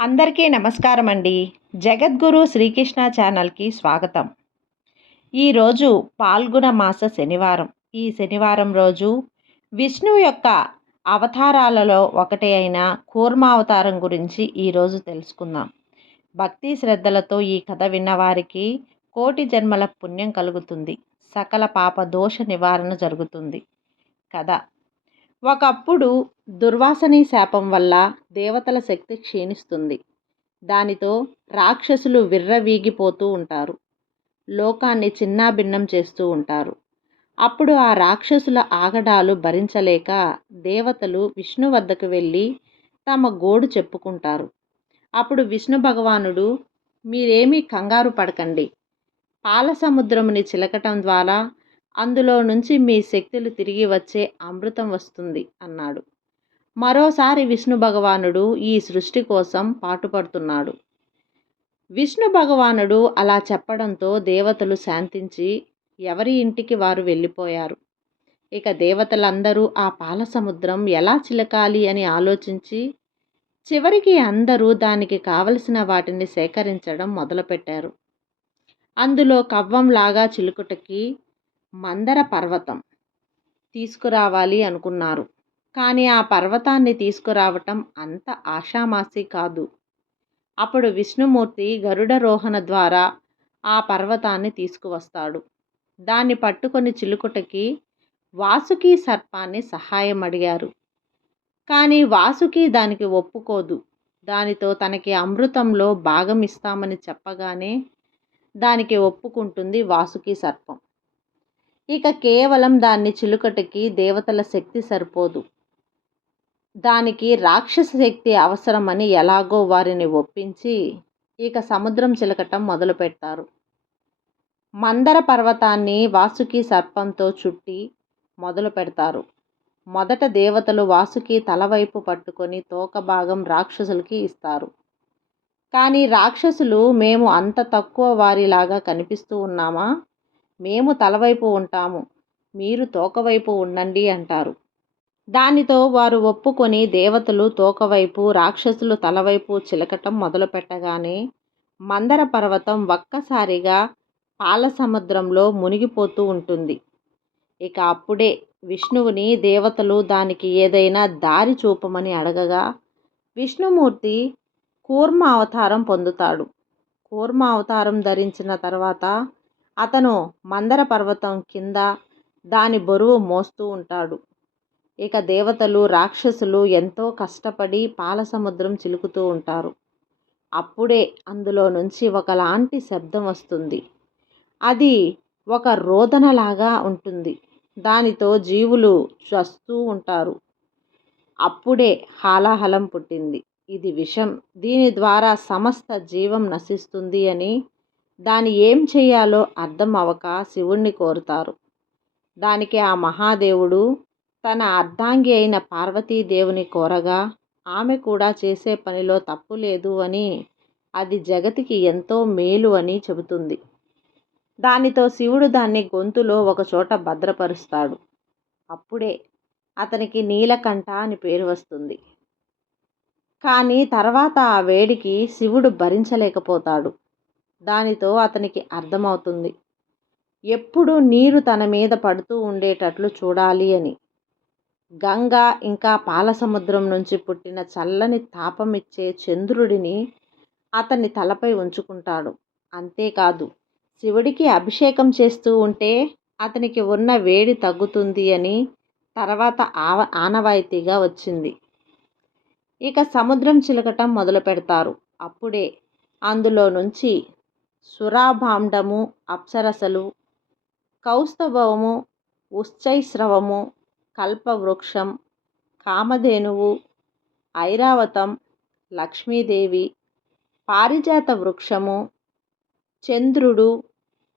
అందరికీ నమస్కారం అండి. జగద్గురు శ్రీకృష్ణ ఛానల్‌కి స్వాగతం. ఈరోజు పాల్గొన మాస శనివారం. ఈ శనివారం రోజు విష్ణువు యొక్క అవతారాలలో ఒకటి అయిన కూర్మావతారం గురించి ఈరోజు తెలుసుకుందాం. భక్తి శ్రద్ధలతో ఈ కథ విన్నవారికి కోటి జన్మల పుణ్యం కలుగుతుంది. సకల పాప దోష నివారణ జరుగుతుంది. కథ ఒకప్పుడు దుర్వాసని శాపం వల్ల దేవతల శక్తి క్షీణిస్తుంది. దానితో రాక్షసులు విర్రవీగిపోతూ ఉంటారు. లోకాన్ని చిన్నాభిన్నం చేస్తూ ఉంటారు. అప్పుడు ఆ రాక్షసుల ఆగడాలు భరించలేక దేవతలు విష్ణు వద్దకు వెళ్ళి తమ గోడు చెప్పుకుంటారు. అప్పుడు విష్ణు భగవానుడు, మీరేమీ కంగారు పడకండి. పాల సముద్రముని చిలకటం ద్వారా అందులో నుంచి మీ శక్తులు తిరిగి వచ్చే అమృతం వస్తుంది అన్నాడు. మరోసారి విష్ణు భగవానుడు ఈ సృష్టి కోసం పాటుపడుతున్నాడు. విష్ణు భగవానుడు అలా చెప్పడంతో దేవతలు శాంతించి ఎవరి ఇంటికి వారు వెళ్ళిపోయారు. ఇక దేవతలందరూ ఆ పాల సముద్రం ఎలా చిలకాలి అని ఆలోచించి చివరికి అందరూ దానికి కావలసిన వాటిని సేకరించడం మొదలుపెట్టారు. అందులో కవ్వంలాగా చిలుకుటకి మందర పర్వతం తీసుకురావాలి అనుకున్నారు. కానీ ఆ పర్వతాన్ని తీసుకురావటం అంత ఆషామాషీ కాదు. అప్పుడు విష్ణుమూర్తి గరుడరోహణ ద్వారా ఆ పర్వతాన్ని తీసుకువస్తాడు. దాన్ని పట్టుకొని చిలుకుటకి వాసుకి సర్పాన్ని సహాయం అడిగారు. కానీ వాసుకి దానికి ఒప్పుకోదు. దానితో తనకి అమృతంలో భాగం ఇస్తామని చెప్పగానే దానికి ఒప్పుకుంటుంది వాసుకి సర్పం. ఇక కేవలం దాన్ని చిలుకటికి దేవతల శక్తి సరిపోదు. దానికి రాక్షస శక్తి అవసరమని ఎలాగో వారిని ఒప్పించి ఇక సముద్రం చిలకటం మొదలు పెడతారు. మందర పర్వతాన్ని వాసుకి సర్పంతో చుట్టి మొదలు పెడతారు. మొదట దేవతలు వాసుకి తలవైపు పట్టుకొని తోక భాగం రాక్షసులకి ఇస్తారు. కానీ రాక్షసులు, మేము అంత తక్కువ వారిలాగా కనిపిస్తూ ఉన్నామా? మేము తలవైపు ఉంటాము, మీరు తోకవైపు ఉండండి అంటారు. దానితో వారు ఒప్పుకొని దేవతలు తోకవైపు, రాక్షసులు తలవైపు చిలకటం మొదలుపెట్టగానే మందర పర్వతం ఒక్కసారిగా పాల సముద్రంలో మునిగిపోతూ ఉంటుంది. ఇక అప్పుడే విష్ణువుని దేవతలు దానికి ఏదైనా దారి చూపమని అడగగా విష్ణుమూర్తి కూర్మ అవతారం పొందుతాడు. కూర్మ అవతారం ధరించిన తర్వాత అతను మందర పర్వతం కింద దాని బరువు మోస్తూ ఉంటాడు. ఇక దేవతలు, రాక్షసులు ఎంతో కష్టపడి పాల సముద్రం చిలుకుతూ ఉంటారు. అప్పుడే అందులో నుంచి ఒకలాంటి శబ్దం వస్తుంది. అది ఒక రోదనలాగా ఉంటుంది. దానితో జీవులు చస్తూ ఉంటారు. అప్పుడే హాలాహలం పుట్టింది. ఇది విషం, దీని ద్వారా సమస్త జీవం నశిస్తుంది అని దాన్ని ఏం చేయాలో అర్థం అవక శివుణ్ణి కోరుతారు. దానికి ఆ మహాదేవుడు తన అర్ధాంగి అయిన పార్వతీదేవిని కోరగా ఆమె కూడా చేసే పనిలో తప్పు లేదు అని, అది జగతికి ఎంతో మేలు అని చెబుతుంది. దానితో శివుడు దాన్ని గొంతులో ఒకచోట భద్రపరుస్తాడు. అప్పుడే అతనికి నీలకంఠ అని పేరు వస్తుంది. కానీ తర్వాత ఆ వేడికి శివుడు భరించలేకపోతాడు. దానితో అతనికి అర్థమవుతుంది, ఎప్పుడు నీరు తన మీద పడుతూ ఉండేటట్లు చూడాలి అని. గంగ ఇంకా పాల సముద్రం నుంచి పుట్టిన చల్లని తాపమిచ్చే చంద్రుడిని అతని తలపై ఉంచుకుంటాడు. అంతేకాదు, శివుడికి అభిషేకం చేస్తూ ఉంటే అతనికి ఉన్న వేడి తగ్గుతుంది అని తర్వాత ఆనవాయితీగా వచ్చింది. ఇక సముద్రం చిలకటం మొదలు పెడతారు. అప్పుడే అందులో నుంచి సురాభాండము, అప్సరసలు, కౌస్తభము, ఉశ్చైశ్రవము, కల్పవృక్షం, కామధేనువు, ఐరావతం, లక్ష్మీదేవి, పారిజాత వృక్షము, చంద్రుడు,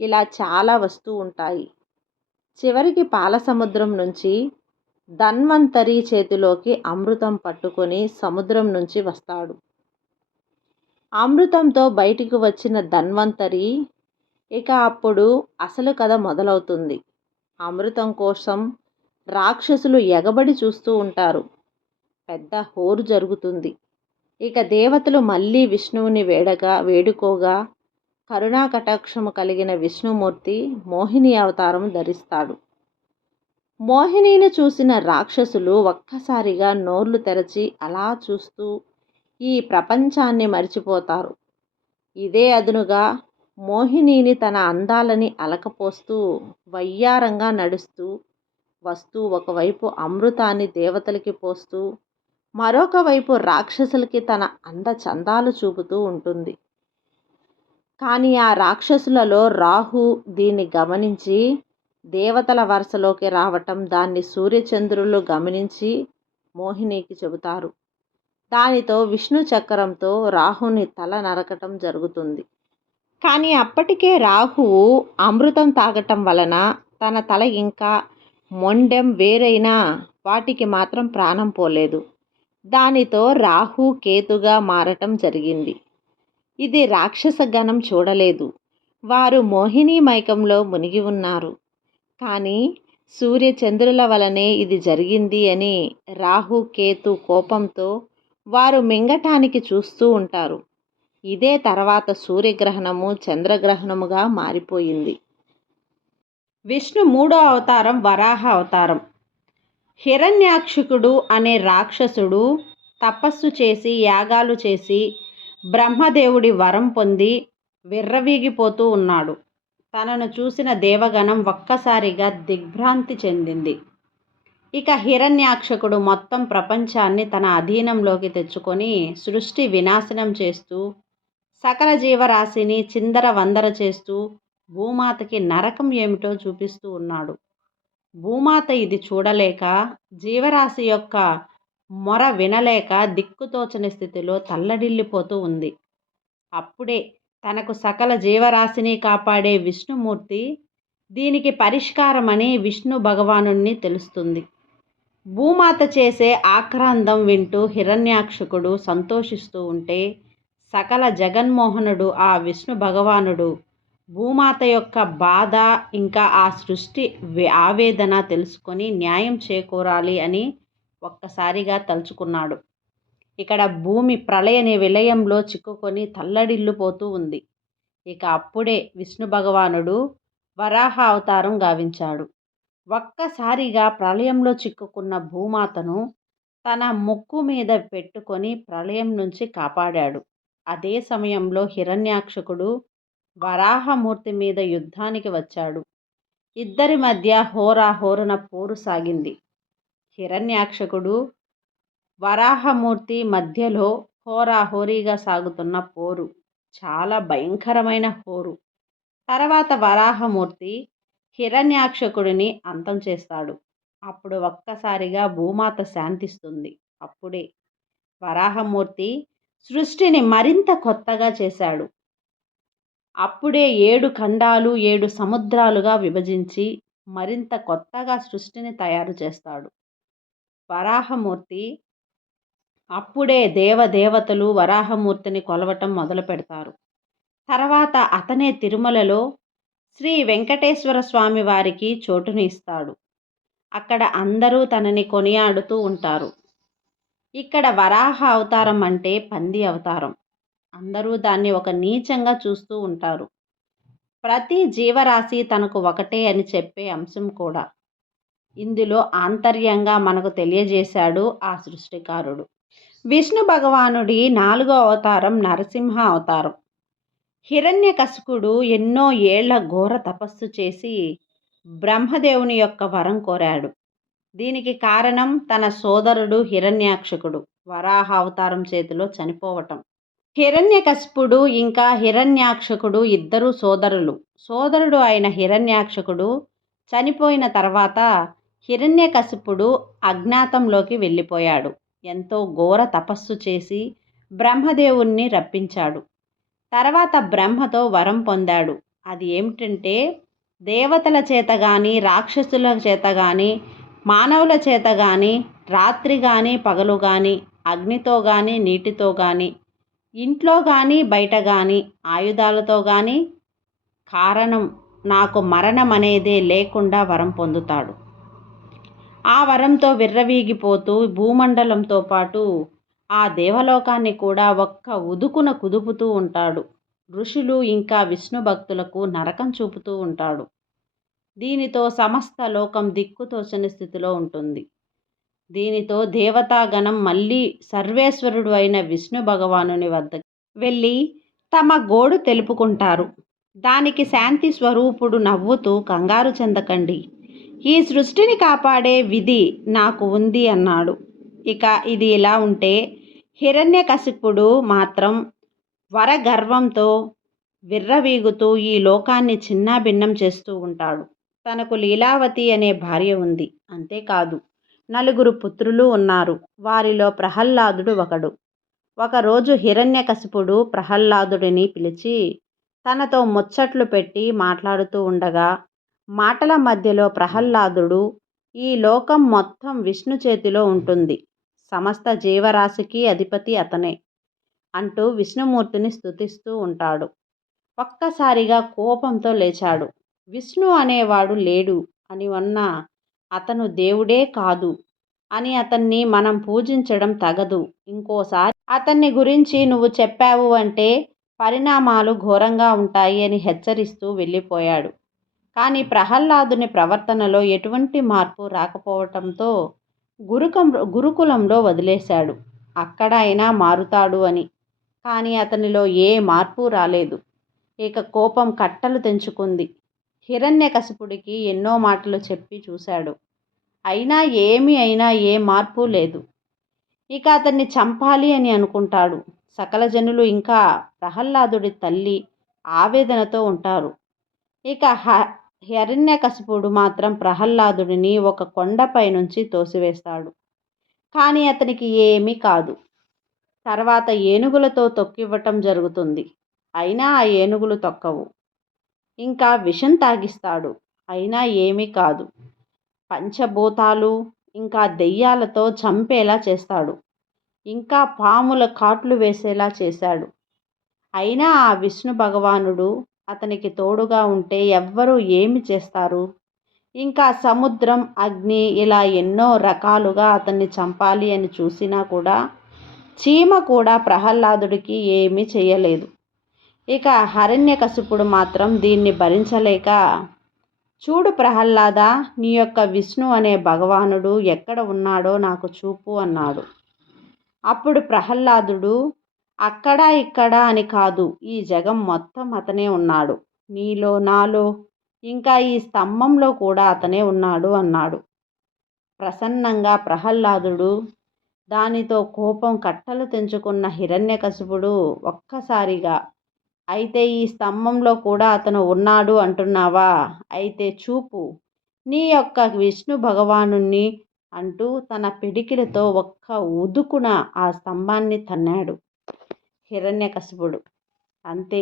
ఇలా చాలా వస్తూ ఉంటాయి. చివరికి పాల సముద్రం నుంచి ధన్వంతరి చేతిలోకి అమృతం పట్టుకొని సముద్రం నుంచి వస్తాడు. అమృతంతో బయటికి వచ్చిన ధన్వంతరి ఇక అప్పుడు అసలు కథ మొదలవుతుంది. అమృతం కోసం రాక్షసులు ఎగబడి చూస్తూ ఉంటారు. పెద్ద హోరు జరుగుతుంది. ఇక దేవతలు మళ్ళీ విష్ణువుని వేడుకోగా కరుణా కటాక్షము కలిగిన విష్ణుమూర్తి మోహిని అవతారం ధరిస్తాడు. మోహినిని చూసిన రాక్షసులు ఒక్కసారిగా నోర్లు తెరచి అలా చూస్తూ ఈ ప్రపంచాన్ని మరిచిపోతారు. ఇదే అదునుగా మోహినిని తన అందాలని అలకపోస్తూ వయ్యారంగా నడుస్తూ వస్తూ ఒకవైపు అమృతాన్ని దేవతలకి పోస్తూ మరొక వైపు రాక్షసులకి తన అందచందాలు చూపుతూ ఉంటుంది. కానీ ఆ రాక్షసులలో రాహు దీన్ని గమనించి దేవతల వరుసలోకి రావటం దాన్ని సూర్యచంద్రులు గమనించి మోహినికి చెబుతారు. దానితో విష్ణు చక్రంతో రాహుని తల నరకటం జరుగుతుంది. కానీ అప్పటికే రాహువు అమృతం తాగటం వలన తన తల ఇంకా మొండెం వేరైనా వాటికి మాత్రం ప్రాణం పోలేదు. దానితో రాహు కేతుగా మారటం జరిగింది. ఇది రాక్షస గణం చూడలేదు. వారు మోహిని మైకంలో మునిగి ఉన్నారు. కానీ సూర్యచంద్రుల వలనే ఇది జరిగింది అని రాహు కేతు కోపంతో వారు మింగటానికి చూస్తూ ఉంటారు. ఇదే తర్వాత సూర్యగ్రహణము చంద్రగ్రహణముగా మారిపోయింది. విష్ణు మూడో అవతారం వరాహ అవతారం. హిరణ్యాక్షుకుడు అనే రాక్షసుడు తపస్సు చేసి యాగాలు చేసి బ్రహ్మదేవుడి వరం పొంది విర్రవీగిపోతూ ఉన్నాడు. తనను చూసిన దేవగణం ఒక్కసారిగా దిగ్భ్రాంతి చెందింది. ఇక హిరణ్యాక్షకుడు మొత్తం ప్రపంచాన్ని తన అధీనంలోకి తెచ్చుకొని సృష్టి వినాశనం చేస్తూ సకల జీవరాశిని చిందర వందర చేస్తూ భూమాతకి నరకం ఏమిటో చూపిస్తూ ఉన్నాడు. భూమాత ఇది చూడలేక జీవరాశి యొక్క మొర వినలేక దిక్కుతోచని స్థితిలో తల్లడిల్లిపోతూ ఉంది. అప్పుడే తనకు సకల జీవరాశిని కాపాడే విష్ణుమూర్తి దీనికి పరిష్కారమని విష్ణు భగవానుణ్ణి తెలుస్తుంది. భూమాత చేసే ఆక్రాందం వింటూ హిరణ్యాక్షకుడు సంతోషిస్తూ ఉంటే సకల జగన్మోహనుడు ఆ విష్ణు భగవానుడు భూమాత యొక్క బాధ ఇంకా ఆ సృష్టి ఆవేదన తెలుసుకొని న్యాయం చేకూరాలి అని ఒక్కసారిగా తలుచుకున్నాడు. ఇక్కడ భూమి ప్రళయ విలయంలో చిక్కుకొని తల్లడిల్లిపోతూ ఉంది. ఇక అప్పుడే విష్ణు భగవానుడు వరాహ అవతారం గావించాడు. ఒక్కసారిగా ప్రళయంలో చిక్కుకున్న భూమాతను తన ముక్కు మీద పెట్టుకొని ప్రళయం నుంచి కాపాడాడు. అదే సమయంలో హిరణ్యాక్షకుడు వరాహమూర్తి మీద యుద్ధానికి వచ్చాడు. ఇద్దరి మధ్య హోరాహోరున పోరు సాగింది. హిరణ్యాక్షకుడు వరాహమూర్తి మధ్యలో హోరాహోరీగా సాగుతున్న పోరు చాలా భయంకరమైన హోరు. తర్వాత వరాహమూర్తి హిరణ్యాక్షకుడిని అంతం చేస్తాడు. అప్పుడు ఒక్కసారిగా భూమాత శాంతిస్తుంది. అప్పుడే వరాహమూర్తి సృష్టిని మరింత కొత్తగా చేశాడు. అప్పుడే 7 ఖండాలు 7 సముద్రాలుగా విభజించి మరింత కొత్తగా సృష్టిని తయారు చేస్తాడు. వరాహమూర్తి అప్పుడే దేవతలు వరాహమూర్తిని కొలవటం మొదలు పెడతారు. తర్వాత అతనే తిరుమలలో శ్రీ వెంకటేశ్వర స్వామి వారికి చోటుని ఇస్తాడు. అక్కడ అందరూ తనని కొనియాడుతూ ఉంటారు. ఇక్కడ వరాహ అవతారం అంటే పంది అవతారం. అందరూ దాన్ని ఒక నీచంగా చూస్తూ ఉంటారు. ప్రతి జీవరాశి తనకు ఒకటే అని చెప్పే అంశం కూడా ఇందులో ఆంతర్యంగా మనకు తెలియజేశాడు ఆ సృష్టికారుడు. విష్ణు భగవానుడి 4వ అవతారం నరసింహ అవతారం. హిరణ్యకశిపుడు ఎన్నో ఏళ్ల ఘోర తపస్సు చేసి బ్రహ్మదేవుని యొక్క వరం కోరాడు. దీనికి కారణం తన సోదరుడు హిరణ్యాక్షకుడు వరాహ అవతారం చేతిలో చనిపోవటం. హిరణ్యకశిపుడు ఇంకా హిరణ్యాక్షకుడు ఇద్దరు సోదరుడు అయిన హిరణ్యాక్షకుడు చనిపోయిన తర్వాత హిరణ్యకశిపుడు అజ్ఞాతంలోకి వెళ్ళిపోయాడు. ఎంతో ఘోర తపస్సు చేసి బ్రహ్మదేవుణ్ణి రప్పించాడు. తర్వాత బ్రహ్మతో వరం పొందాడు. అది ఏమిటంటే దేవతల చేత కానీ రాక్షసుల చేత కానీ మానవుల చేత కానీ రాత్రి కానీ పగలు కానీ అగ్నితో కానీ నీటితో కానీ ఇంట్లో కానీ బయట కానీ ఆయుధాలతో కానీ కారణం నాకు మరణం అనేదే లేకుండా వరం పొందుతాడు. ఆ వరంతో విర్రవీగిపోతూ భూమండలంతో పాటు ఆ దేవలోకాన్ని కూడా ఒక్క ఉదుకున కుదుపుతూ ఉంటాడు. ఋషులు ఇంకా విష్ణు భక్తులకు నరకం చూపుతూ ఉంటాడు. దీనితో సమస్త లోకం దిక్కుతోచని స్థితిలో ఉంటుంది. దీనితో దేవతాగణం మళ్ళీ సర్వేశ్వరుడు అయిన విష్ణు భగవానుని వద్దకు వెళ్ళి తమ గోడు తెలుపుకుంటారు. దానికి శాంతి స్వరూపుడు నవ్వుతూ, కంగారు చెందకండి, ఈ సృష్టిని కాపాడే విధి నాకు ఉంది అన్నాడు. ఇక ఇది ఇలా ఉంటే హిరణ్యకశిపుడు మాత్రం వరగర్వంతో విర్రవీగుతూ ఈ లోకాన్ని చిన్నాభిన్నం చేస్తూ ఉంటాడు. తనకు లీలావతి అనే భార్య ఉంది. అంతేకాదు, 4 పుత్రులు ఉన్నారు. వారిలో ప్రహ్లాదుడు ఒకడు. ఒకరోజు హిరణ్యకశిపుడు ప్రహ్లాదుడిని పిలిచి తనతో ముచ్చట్లు పెట్టి మాట్లాడుతూ ఉండగా, మాటల మధ్యలో ప్రహ్లాదుడు, ఈ లోకం మొత్తం విష్ణు చేతిలో ఉంటుంది, సమస్త జీవరాశికి అధిపతి అతనే అంటూ విష్ణుమూర్తిని స్తుతిస్తూ ఉంటాడు. ఒక్కసారిగా కోపంతో లేచాడు. విష్ణు అనేవాడు లేడు అని అన్నా అతను దేవుడే కాదు అని అతన్ని మనం పూజించడం తగదు. ఇంకోసారి అతన్ని గురించి నువ్వు చెప్పావు అంటే పరిణామాలు ఘోరంగా ఉంటాయి అని హెచ్చరిస్తూ వెళ్ళిపోయాడు. కానీ ప్రహ్లాదుని ప్రవర్తనలో ఎటువంటి మార్పు రాకపోవటంతో గురుకులంలో వదిలేశాడు. అక్కడ అయినా మారుతాడు అని. కానీ అతనిలో ఏ మార్పు రాలేదు. ఇక కోపం కట్టలు తెంచుకుంది. హిరణ్యకశిపుడికి ఎన్నో మాటలు చెప్పి చూశాడు. అయినా ఏ మార్పు లేదు. ఇక అతన్ని చంపాలి అని అనుకుంటాడు. సకల జనులు ఇంకా ప్రహ్లాదుడి తల్లి ఆవేదనతో ఉంటారు. ఇక హిరణ్యకశిపుడు మాత్రం ప్రహ్లాదుడిని ఒక కొండపై నుంచి తోసివేస్తాడు. కానీ అతనికి ఏమీ కాదు. తర్వాత ఏనుగులతో తొక్కివ్వటం జరుగుతుంది. అయినా ఆ ఏనుగులు తొక్కవు. ఇంకా విషం తాగిస్తాడు. అయినా ఏమీ కాదు. పంచభూతాలు ఇంకా దెయ్యాలతో చంపేలా చేస్తాడు. ఇంకా పాముల కాట్లు వేసేలా చేశాడు. అయినా ఆ విష్ణు భగవానుడు అతనికి తోడుగా ఉంటే ఎవ్వరూ ఏమి చేస్తారు? ఇంకా సముద్రం, అగ్ని ఇలా ఎన్నో రకాలుగా అతన్ని చంపాలి అని చూసినా కూడా చీమ కూడా ప్రహ్లాదుడికి ఏమీ చేయలేదు. ఇక హిరణ్యకశిపుడు మాత్రం దీన్ని భరించలేక, చూడు ప్రహ్లాద, నీ యొక్క విష్ణు అనే భగవానుడు ఎక్కడ ఉన్నాడో నాకు చూపు అన్నాడు. అప్పుడు ప్రహ్లాదుడు, అక్కడ ఇక్కడ అని కాదు, ఈ జగం మొత్తం అతనే ఉన్నాడు. నీలో, నాలో, ఇంకా ఈ స్తంభంలో కూడా అతనే ఉన్నాడు అన్నాడు. ప్రసన్నంగా ప్రహ్లాదుడు. దానితో కోపం కట్టలు తెంచుకున్న హిరణ్యకశిపుడు ఒక్కసారిగా, అయితే ఈ స్తంభంలో కూడా అతను ఉన్నాడు అంటున్నావా? అయితే చూపు నీ యొక్క విష్ణు భగవానుణ్ణి అంటూ తన పిడికిలితో ఒక్క ఉదుకున ఆ స్తంభాన్ని తన్నాడు హిరణ్యకశిపుడు. అంతే,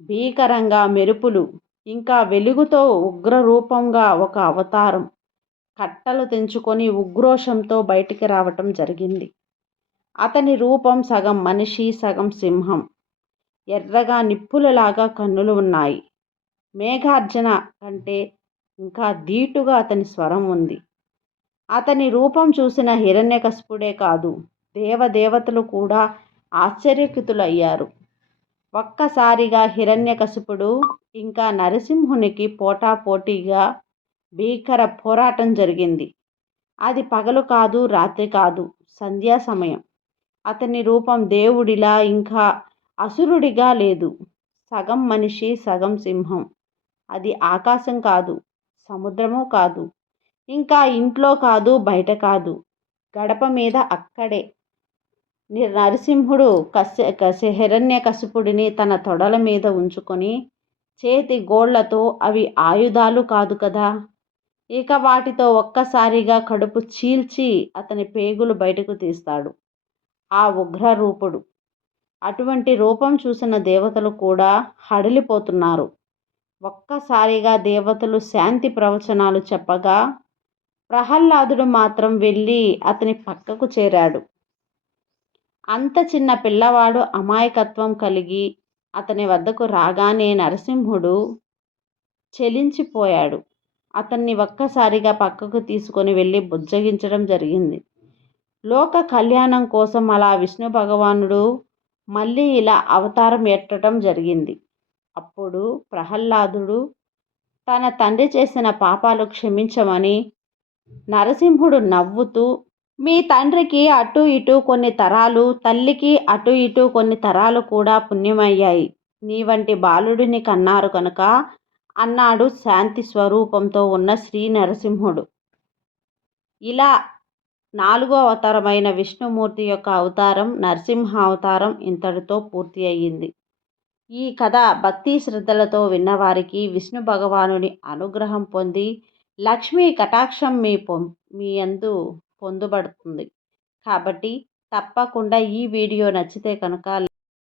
భీకరంగా మెరుపులు ఇంకా వెలుగుతో ఉగ్రరూపంగా ఒక అవతారం కట్టలు తెంచుకొని ఉగ్రోషంతో బయటికి రావటం జరిగింది. అతని రూపం సగం మనిషి, సగం సింహం. ఎర్రగా నిప్పులలాగా కన్నులు ఉన్నాయి. మేఘార్జన కంటే ఇంకా ధీటుగా అతని స్వరం ఉంది. అతని రూపం చూసిన హిరణ్యకశిపుడే కాదు, దేవదేవతలు కూడా ఆశ్చర్యకితులయ్యారు. ఒక్కసారిగా హిరణ్యకశిపుడు ఇంకా నరసింహునికి పోటాపోటీగా భీకర పోరాటం జరిగింది. అది పగలు కాదు, రాత్రి కాదు, సంధ్యా సమయం. అతని రూపం దేవుడిలా ఇంకా అసురుడిగా లేదు. సగం మనిషి, సగం సింహం. అది ఆకాశం కాదు, సముద్రము కాదు, ఇంకా ఇంట్లో కాదు, బయట కాదు, గడప మీద అక్కడే. నరసింహుడు హిరణ్యకశిపుడిని తన తొడల మీద ఉంచుకొని చేతి గోళ్లతో, అవి ఆయుధాలు కాదు కదా, ఇక వాటితో ఒక్కసారిగా కడుపు చీల్చి అతని పేగులు బయటకు తీస్తాడు ఆ ఉగ్రరూపుడు. అటువంటి రూపం చూసిన దేవతలు కూడా హడలిపోతున్నారు. ఒక్కసారిగా దేవతలు శాంతి ప్రవచనాలు చెప్పగా ప్రహ్లాదుడు మాత్రం వెళ్ళి అతని పక్కకు చేరాడు. అంత చిన్న పిల్లవాడు అమాయకత్వం కలిగి అతని వద్దకు రాగానే నరసింహుడు చెలించిపోయాడు. అతన్ని ఒక్కసారిగా పక్కకు తీసుకొని వెళ్ళి బుజ్జగించడం జరిగింది. లోక కళ్యాణం కోసం అలా విష్ణు భగవానుడు మళ్ళీ ఇలా అవతారం ఎత్తడం జరిగింది. అప్పుడు ప్రహ్లాదుడు తన తండ్రి చేసిన పాపాలు క్షమించమని నరసింహుడు నవ్వుతూ, మీ తండ్రికి అటు ఇటు కొన్ని తరాలు, తల్లికి అటు ఇటు కొన్ని తరాలు కూడా పుణ్యమయ్యాయి. నీ వంటి బాలుడిని కన్నారు కనుక అన్నాడు శాంతి స్వరూపంతో ఉన్న శ్రీ నరసింహుడు. ఇలా 4వ అవతారమైన విష్ణుమూర్తి యొక్క అవతారం నరసింహ అవతారం ఇంతటితో పూర్తి అయ్యింది. ఈ కథ భక్తి శ్రద్ధలతో విన్నవారికి విష్ణు భగవానుని అనుగ్రహం పొంది లక్ష్మీ కటాక్షం మీ యందు పొందుబడుతుంది. కాబట్టి తప్పకుండా ఈ వీడియో నచ్చితే కనుక